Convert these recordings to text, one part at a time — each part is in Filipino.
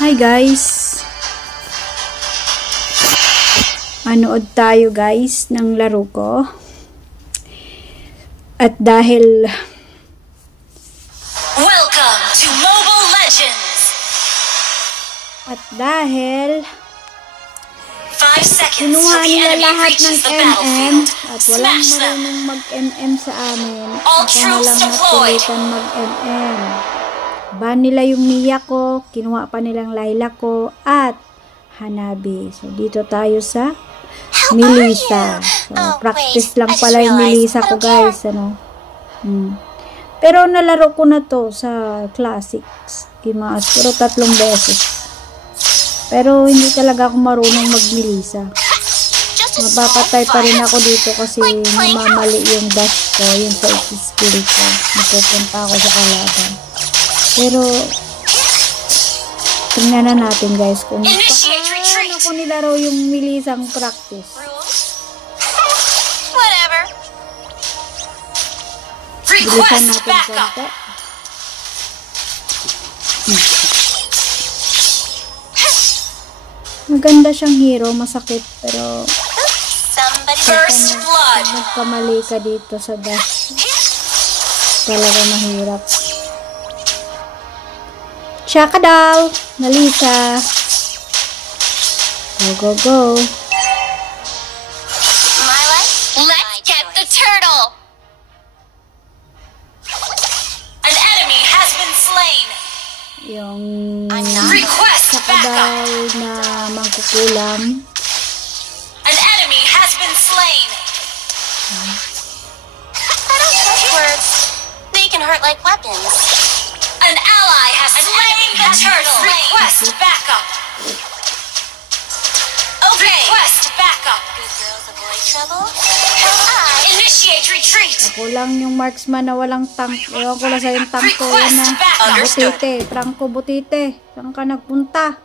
Hi guys! Manood tayo guys ng laro ko. At dahil Welcome to Mobile Legends. At dahil 5 seconds kinuha till the nila enemy lahat ng reaches the MM battlefield. at walang Smash them. marunong mag-MM sa amin. All Ako na troops lang deployed. napilitan mag-MM. Ban nila yung Mia ko, kinuha pa nilang Layla ko at Hanabi. So dito tayo sa Melissa. So practice lang pala yung Melissa ko guys. Pero nalaro ko na to sa Classics. Gimaas, pero 3 beses. Pero hindi talaga ako marunong mag-Melissa. Mapapatay pa rin ako dito kasi namamali yung dash ko, yung sa skill ko. Napupunta ako sa kalaban. Pero tingnan na natin guys kung paano ko nilaro yung Melissang practice. Whatever. Bilisan Request natin backup. konti. Maganda siyang hero, masakit pero First blood. nagkamali ka dito sa dash. Talaga mahirap. Tsaka daw, Melissa. Go, go, go. Let's get the turtle. An enemy has been slain. Yung Request tsaka backup. daw na mangkukulam. An enemy has been slain. I don't trust words. They can hurt like weapons. An ally has slain the turtle. Request backup. Okay. Request backup. Good girls avoid trouble. Initiate retreat. Ako lang yung marksman na walang tank. Ewan ko lang sa yung tank ko. Yan na. Butite. Franco Butite. Saan ka nagpunta?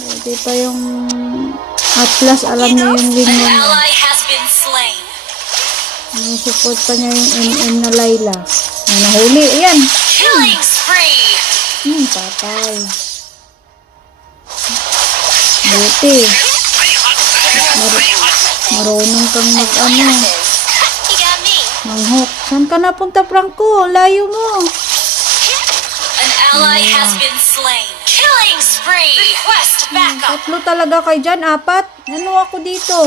Buti pa yung Atlas. Alam niya yung win An niya. ally has been slain. Support pa niya yung MM na Layla. Na nahuli. Ayan. Killing spree. Patay. Buti. Marunong kang You got me. manghok. Saan ka napunta, Franco? Layo mo. An ally has been slain. Killing spree. Request backup. 3 talaga kayo dyan. 4. Ano ako dito?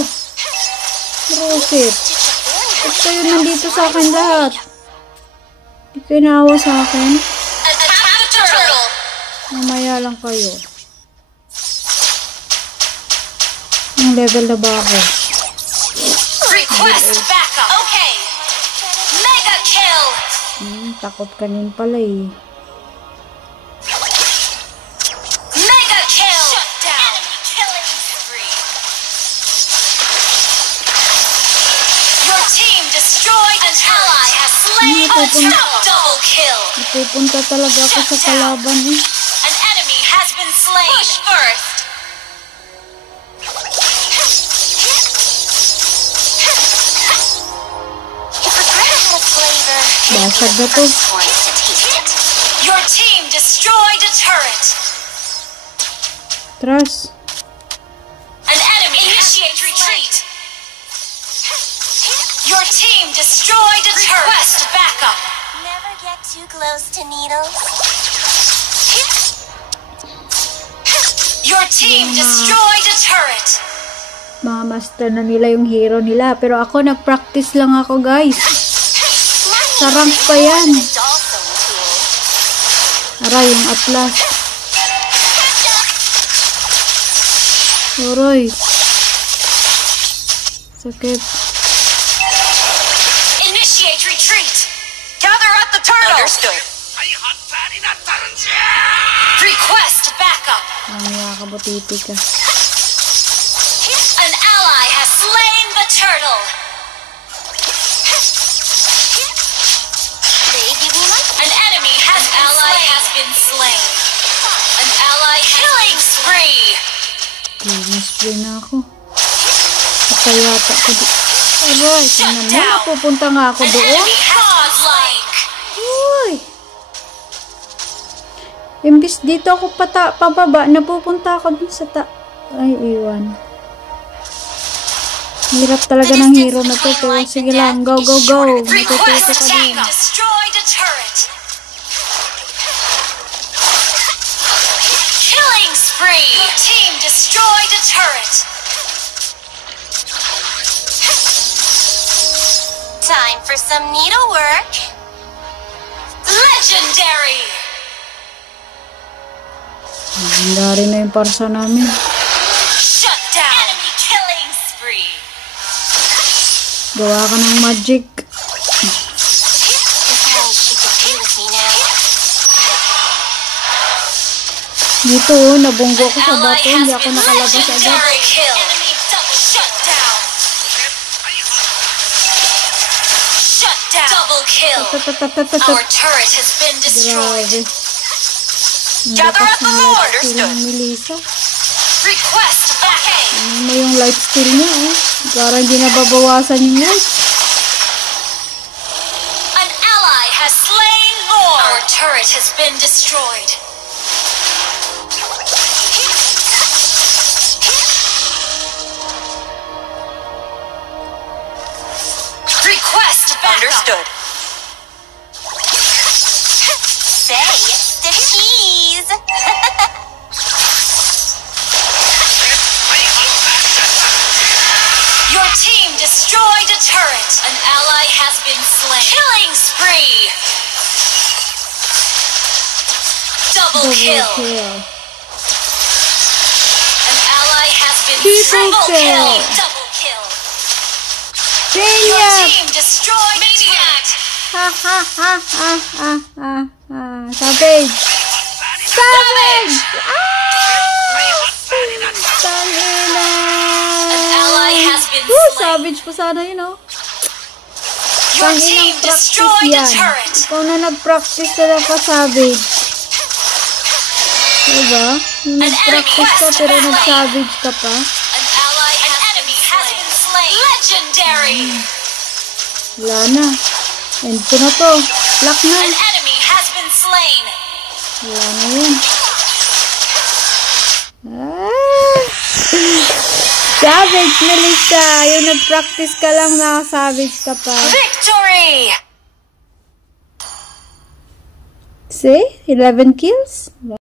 Rosit. Ba't kayo nandito sa akin lahat? Di kayo naawa sa akin? Attack the turtle. Mamaya lang kayo. Ang level na ba ako? Request backup. Okay. Mega kill. Takot kanin pala eh. Mega kill. Shut down. Enemy killing spree. Your team destroyed an ally has slain a double kill. Napupunta talaga ako sa kalaban eh. An enemy has been slain. Push first. Basag na to. Your team destroyed a turret. Trust. An enemy initiate retreat. Your team destroyed a turret. Request backup. Never get too close to needles. Your team destroyed a turret. Mamaster na nila yung hero nila. Pero ako nag-practice lang ako guys. Sa rank pa yan. Aray, yung Atlas. Aray. Sakit. Initiate retreat. Gather at the turtle. Understood. Request backup. Mamaya ka butiti ka. An ally has slain the turtle. An enemy has been slain. An ally killing spree. Killing spree na ako. Patayata ko di. Aray, tingnan mo. Napupunta nga ako An doon. enemy godlike. Uy. Imbis dito ako pababa, napupunta ako dun sa ay, iwan. Hirap talaga ng hero na to, pero sige lang, go, go, go. Matututo ka din. Destroyed a turret. Killing spree. Your team destroyed a turret. Time for some needlework. Legendary. Legendary na yung parsa namin. Shut down. Enemy killing spree. Gawa ka ng magic. If only she could be with me now. Dito, nabunggo ko sa bato. Hindi ako nakalabas agad. Legendary kill. Enemy double shut down. Shut down. Double kill. Our turret has been destroyed. Grabe. Gather up the more. Understood. Melissa. Request okay. Ano mo yung life steal niya, eh. Parang hindi nababawasan yung life. An ally has slain more. Our turret has been destroyed. Request backup. Understood. Say the cheese. Your team destroyed a turret. An ally has been slain. Killing spree. Double kill. An ally has been triple kill. Double kill. Your Genius! team destroyed Maniac. Ha ha ha ha ha ha ha. Savage! Savage! Tangina! An ally has been Woo! slain. Savage pa sana yun, oh. Your Tanginang team practice destroyed a yan. turret. Ikaw na nag-practice ka lang ka, Savage. Diba? Yung nag-practice ka pero nag-savage ka pa. An enemy has been slain. Legendary. Wala na. End ko na to. Lock na. An enemy has been slain. Wala na yun. Savage, Melissa. Yung nag-practice ka lang na savage ka pa. Victory. See? 11 kills?